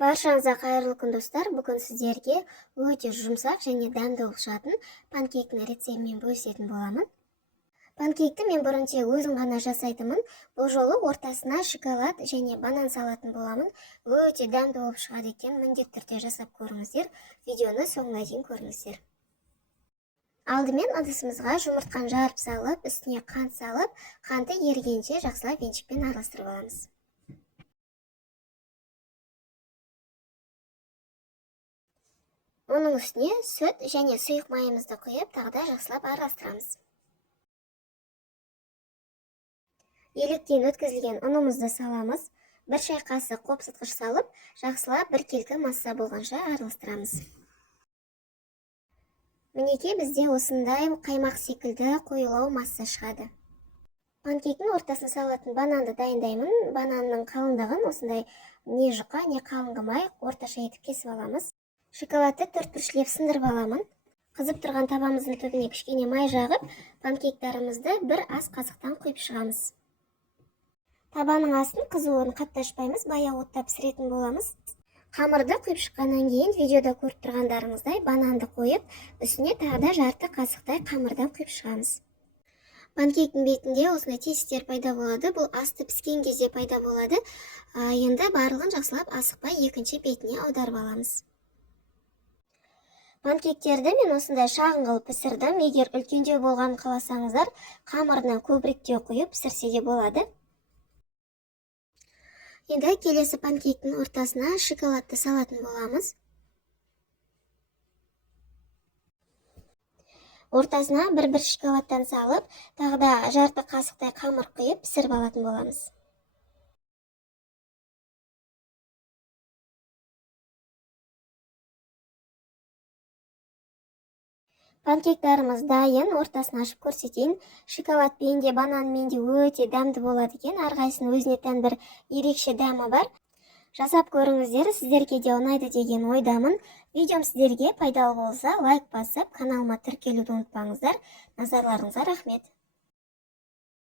Баршаңызға қайырлы күн достар. Бүгін сіздерге өте жұмсақ және дәмді ұқсататын панкейктің рецептімен бөлісетін боламын. Панкейкті мен бұрын тек өзім ғана жасайтынмын. Бұл жолы ортасына шоколад және банан салатын боламын. Өте дәмді болып шығады екен. Міндетті түрде жасап көріңіздер. Видеоны соңына дейін көріңіздер. Алдымен ыдысымызға жұмыртқаны жарып салып, үстіне қант салып, қанты ерігенше жақсылап венчикпен араластырып аламыз. Оның үстіне сүт және сұйық майымызды құйып, тағы да жақсылап араластырамыз. Електен өткізілген ұнымызды саламыз. Бір шай қасық қопсытқыш салып, жақсылап бір келкі масса болғанша араластырамыз. Мінекей бізде осындай қаймақ секілді қоюлау масса шығады. Панкейктің ортасын салатын бананды дайындаймын. Бананның қалыңдығын осындай не жұқа, не қалың қылмай орташа етіп кесіп аламыз. Шоколадты төрт-бүршілеп сындырып аламын. Қызып тұрған табамыздың түбіне кішкене май жағып, панкейктарымызды бір ас қасықтан құйып шығамыз. Табаның астын қызуын қатташпаймыз, баяу отта пісіретін боламыз. Қамырды құйып шыққаннан кейін видеода көріп тұрғандарыңыздай бананды қойып, үстіне тағы да жарты қасықтай қамырдан құйып шығамыз. Панкейктің бетінде осындай тесіктер пайда болады. Бұл асты піскен кезде пайда болады. Енді барлығын жақсылап асықпай екінші бетіне аударып аламыз. Панкейктерді мен осындай шағын қылып пісірдім. Егер үлкендеу болғанын қаласаңыздар, қамырына көбіректе құйып пісірсе де болады. Енді келесі панкейктің ортасына шоколадты салатын боламыз. Ортасына бір-бір шоколадтан салып, тағы да жарты қасықтай қамыр құйып пісіріп алатын боламыз. Панкейктарымыз дайын, ортасын ашып көрсетейін. Шоколадпен де, бананмен де өте дәмді болады екен. Әрқайсының өзіне тән бір ерекше дәмі бар. Жасап көріңіздер, сіздерге де ұнайды деген ойдамын. Видеом сіздерге пайдалы болса, лайк басып, каналыма тіркелуді ұмытпаңыздар. Назарларыңызға рахмет.